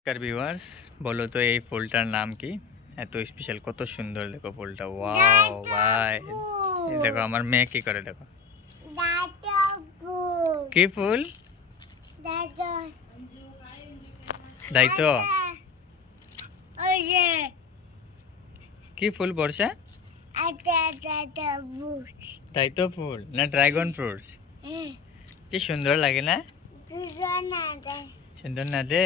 নমস্কার ভিউয়ার্স বলো তো এই ফুলটার নাম কি এত স্পেশাল কত সুন্দর দেখো ফুলটা ওয়াও ভাই এই দেখো আমার মেয়ে কি করে দেখো কি ফুল দায়িত্ব কি ফুল বর্ষা দায়িত্ব ফুল না ড্রাগন ফ্রুটস কি সুন্দর লাগে না সুন্দর না দে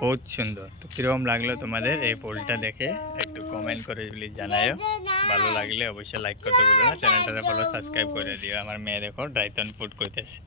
বহুত সুন্দর। তো কীরকম লাগল তোমাদের এই ফুলটা দেখে? একটু কমেন্ট করে প্লিজ জানাইও ভালো লাগলে অবশ্যই লাইক করতে ভুলো না। চ্যানেলটা ফলো সাবস্ক্রাইব করে দিও। আমার মেয়ে দেখো ড্রাইটন ফুড করতেছে।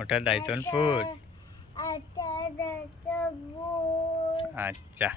ওটা ড্রাইটন ফুড আচ্ছা।